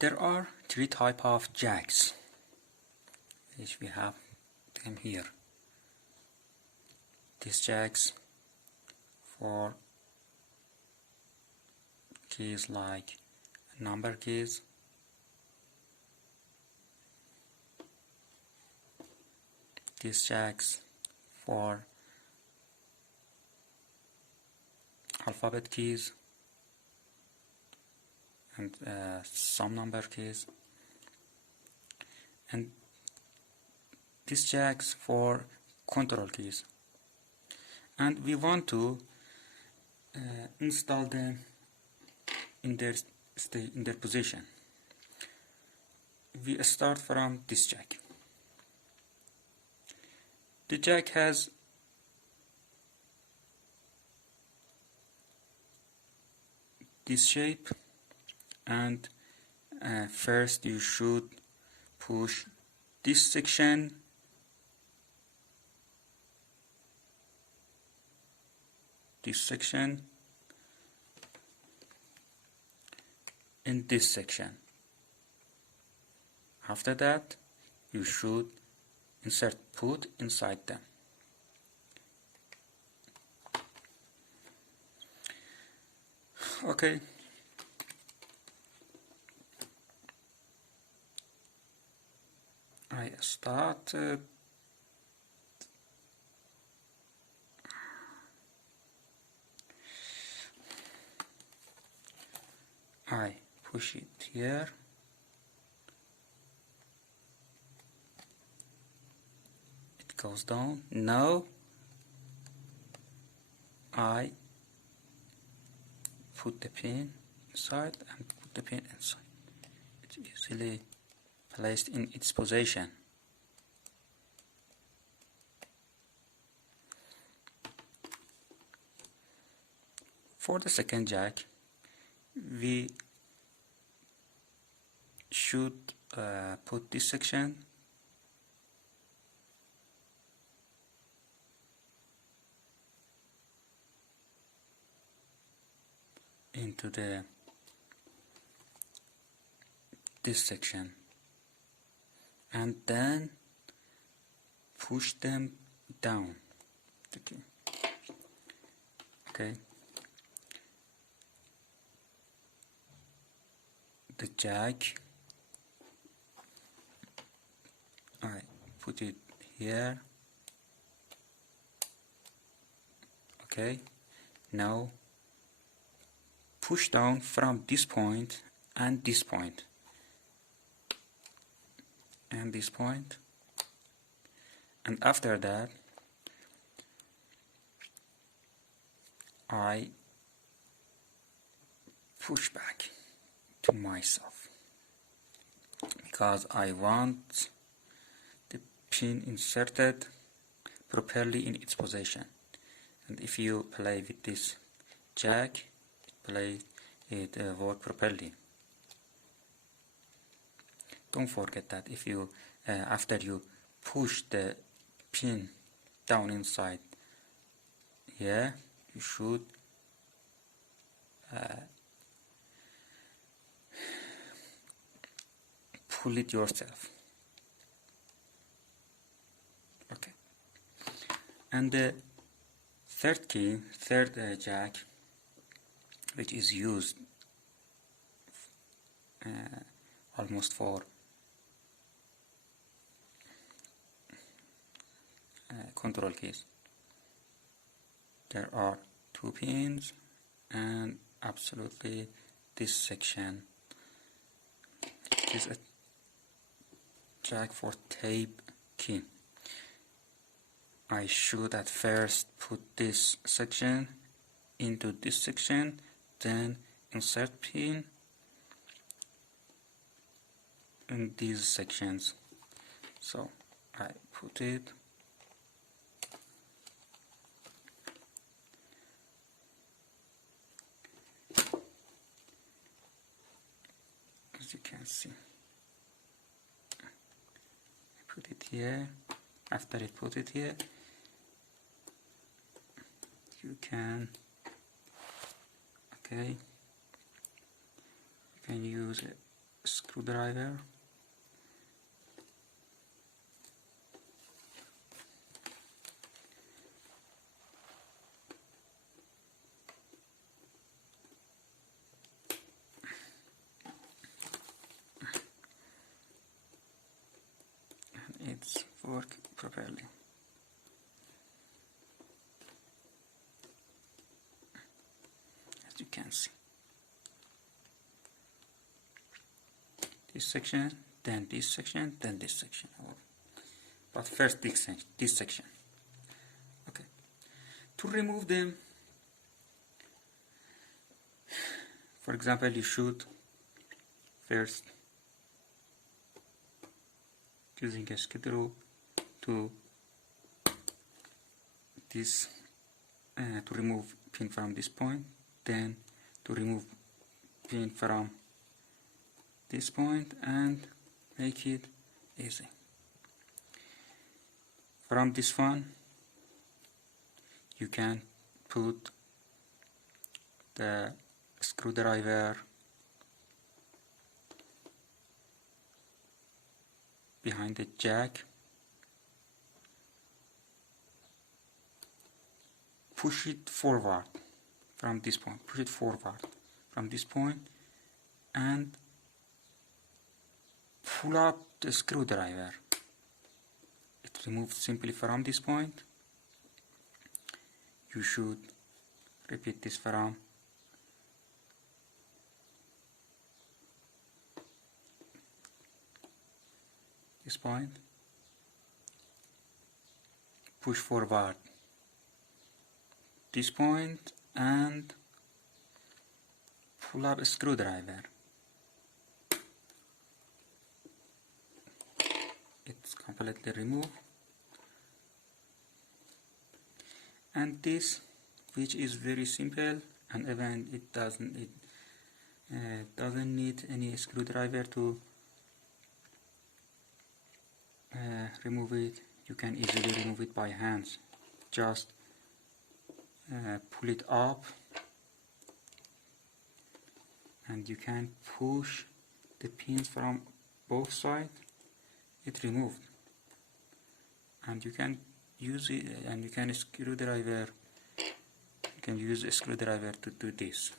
There are three types of jacks, which we have them here. These jacks for keys like number keys, these jacks for alphabet keys and some number keys, and these jacks for control keys. And we want to install them in their position. We start from this jack. The jack has this shape, and first you should push this section in this section. After that, you should insert put inside them. Okay. I started. I push it here. It goes down. Now I put the pin inside and put the pin inside. It's easily placed in its position. For the second jack, we should put this section into this section, and then push them down. Okay. The jack, I put it here. Okay. Now push down from this point and this point and this point, and after that I push back to myself because I want the pin inserted properly in its position. And if you play with this jack, it work properly. Don't forget that if you after you push the pin down inside here, you should pull it yourself. Okay. And the third jack, which is used almost for control keys. There are two pins and absolutely this section is a jack for tape key. I should at first put this section into this section, then insert pin in these sections. So I put it as you can see. I put it here. After I put it here, you can use a screwdriver. And it's work properly. As you can see. This section, then this section, then this section. But first this section. Okay. To remove them, for example, you should first using a screw to this to remove pin from this point, then to remove pin from this point and make it easy. From this one you can put the screwdriver behind the jack, push it forward from this point, push it forward from this point and pull up the screwdriver. It removes simply from this point. You should repeat this from this point, push forward this point and pull up a screwdriver. It's completely removed. And this, which is very simple, and even it doesn't need any screwdriver to remove it. You can easily remove it by hands. Just pull it up and you can push the pins from both sides. It removed, and you can use it, and you can use a screwdriver to do this.